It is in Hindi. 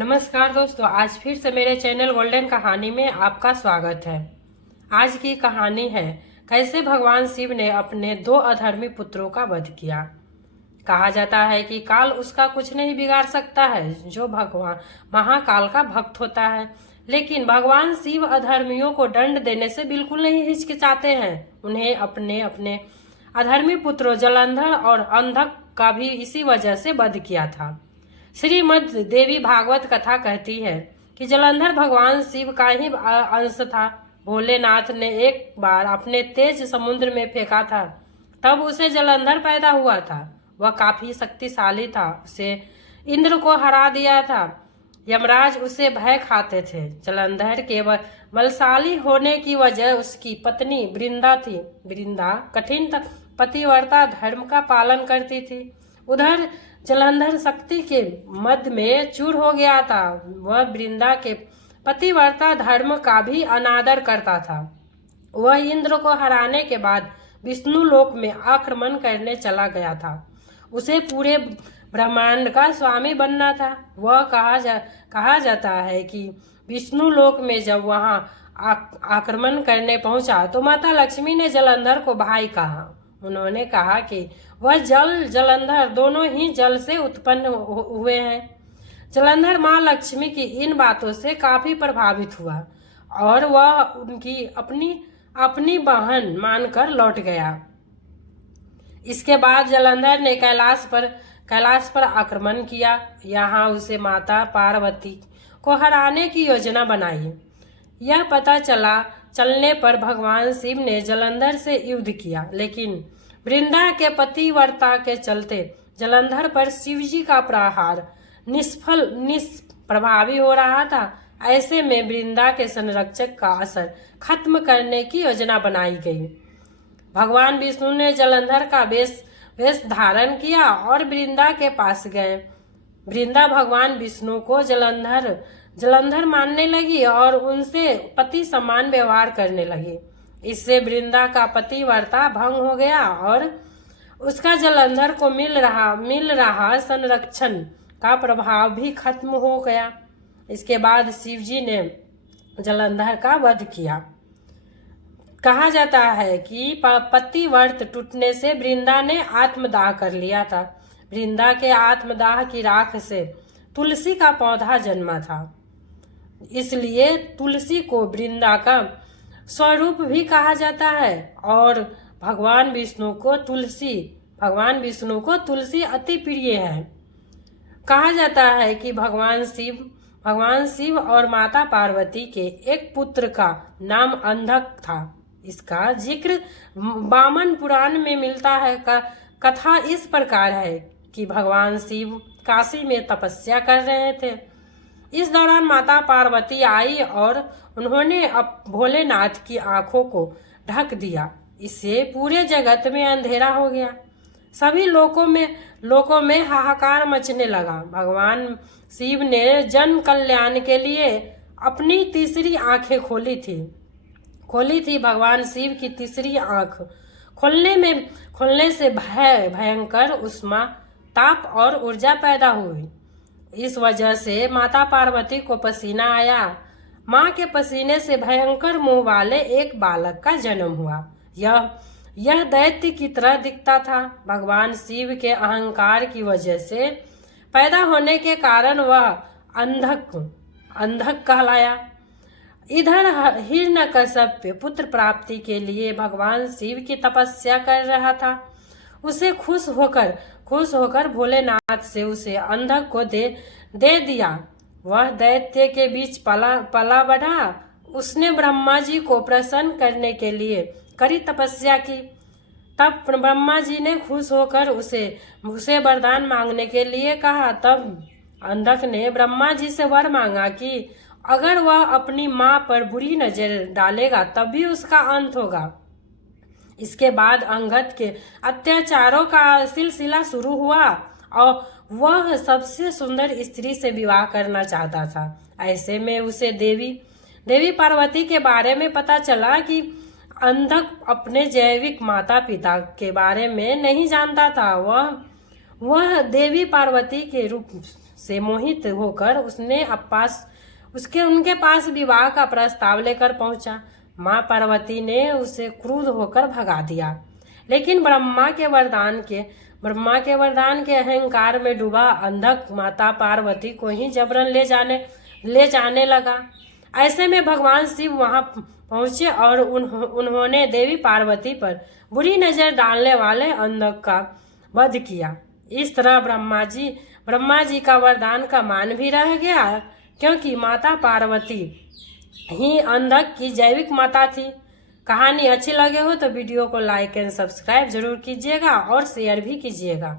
नमस्कार दोस्तों, आज फिर से मेरे चैनल गोल्डन कहानी में आपका स्वागत है। आज की कहानी है कैसे भगवान शिव ने अपने दो अधर्मी पुत्रों का वध किया। कहा जाता है कि काल उसका कुछ नहीं बिगाड़ सकता है जो भगवान महाकाल का भक्त होता है, लेकिन भगवान शिव अधर्मियों को दंड देने से बिल्कुल नहीं हिचकिचाते हैं। उन्हें अपने अपने अधर्मी पुत्रों जलंधर और अंधक का भी इसी वजह से वध किया था। श्रीमद् देवी भागवत कथा कहती है कि जलंधर भगवान शिव का ही अंश था। भोलेनाथ ने एक बार अपने तेज समुद्र में फेंका था, तब उसे जलंधर पैदा हुआ था। वह काफी शक्तिशाली था, उसे इंद्र को हरा दिया था। यमराज उसे भय खाते थे। जलंधर के बलशाली होने की वजह उसकी पत्नी वृंदा थी। वृंदा कठिन पतिव्रता धर्म का पालन करती थी। उधर जलंधर शक्ति के मद में चूर हो गया था। वह वृंदा के पतिव्रता धर्म का भी अनादर करता था। वह इंद्र को हराने के बाद विष्णु लोक में आक्रमण करने चला गया था। उसे पूरे ब्रह्मांड का स्वामी बनना था। वह कहा जाता है कि विष्णु लोक में जब वहां आक्रमण करने पहुंचा तो माता लक्ष्मी ने जलंधर को भाई कहा। उन्होंने कहा कि वह जलंधर दोनों ही जल से उत्पन्न हुए हैं। जलंधर माँ लक्ष्मी की इन बातों से काफी प्रभावित हुआ और वह उनकी अपनी बहन मानकर लौट गया। इसके बाद जलंधर ने कैलाश पर आक्रमण किया। यहाँ उसे माता पार्वती को हराने की योजना बनाई। यह पता चलने पर भगवान शिव ने जलंधर से युद्ध किया, लेकिन वृंदा के पतिव्रता के चलते जलंधर पर शिवजी का प्रहार निष्प्रभावी हो रहा था। ऐसे में वृंदा के संरक्षक का असर खत्म करने की योजना बनाई गई। भगवान विष्णु ने जलंधर का वेश धारण किया और वृंदा के पास गए। वृंदा भगवान विष्णु को जलंधर मानने लगी और उनसे पति समान व्यवहार करने लगी। इससे वृंदा का पतिव्रता भंग हो गया और उसका जलंधर को मिल रहा संरक्षण का प्रभाव भी खत्म हो गया। इसके बाद शिवजी ने जलंधर का वध किया। कहा जाता है कि पतिव्रत टूटने से वृंदा ने आत्मदाह कर लिया था। वृंदा के आत्मदाह की राख से तुलसी का पौधा जन्मा था, इसलिए तुलसी को वृंदा का स्वरूप भी कहा जाता है और भगवान विष्णु को तुलसी अति प्रिय है। कहा जाता है कि भगवान शिव और माता पार्वती के एक पुत्र का नाम अंधक था। इसका जिक्र वामन पुराण में मिलता है। कथा इस प्रकार है कि भगवान शिव काशी में तपस्या कर रहे थे। इस दौरान माता पार्वती आई और उन्होंने भोलेनाथ की आंखों को ढक दिया। इससे पूरे जगत में अंधेरा हो गया। सभी लोकों में हाहाकार मचने लगा। भगवान शिव ने जन कल्याण के लिए अपनी तीसरी आंखें खोली थी। भगवान शिव की तीसरी आंख खोलने से भयंकर उष्मा, ताप और ऊर्जा पैदा हुई। इस वजह से माता पार्वती को पसीना आया। माँ के पसीने से भयंकर मुंह वाले एक बालक का जन्म हुआ। यह दैत्य की तरह दिखता था। भगवान शिव के अहंकार की वजह से पैदा होने के कारण वह अंधक कहलाया। इधर हिरण्यकश्यप पुत्र प्राप्ति के लिए भगवान शिव की तपस्या कर रहा था। उसे खुश होकर भोलेनाथ से उसे अंधक को दे दिया। वह दैत्य के बीच पला बढ़ा। उसने ब्रह्मा जी को प्रसन्न करने के लिए कड़ी तपस्या की। तब ब्रह्मा जी ने खुश होकर उसे वरदान मांगने के लिए कहा। तब अंधक ने ब्रह्मा जी से वर मांगा कि अगर वह अपनी माँ पर बुरी नजर डालेगा तभी उसका अंत होगा। इसके बाद अंगद के अत्याचारों का सिलसिला शुरू हुआ और वह सबसे सुंदर स्त्री से विवाह करना चाहता था। ऐसे में उसे देवी पार्वती के बारे में पता चला कि अंधक अपने जैविक माता पिता के बारे में नहीं जानता था। वह देवी पार्वती के रूप से मोहित होकर उनके पास विवाह का प्रस्ताव लेकर पहुंचा। माँ पार्वती ने उसे क्रुद्ध होकर भगा दिया, लेकिन ब्रह्मा के वरदान के अहंकार में डूबा अंधक माता पार्वती को ही जबरन ले जाने लगा। ऐसे में भगवान शिव वहां पहुंचे और उन्होंने देवी पार्वती पर बुरी नजर डालने वाले अंधक का वध किया। इस तरह ब्रह्मा जी का वरदान का मान भी रह गया, क्योंकि माता पार्वती ही अंधक की जैविक माता थी। कहानी अच्छी लगे हो तो वीडियो को लाइक एंड सब्सक्राइब जरूर कीजिएगा और शेयर भी कीजिएगा।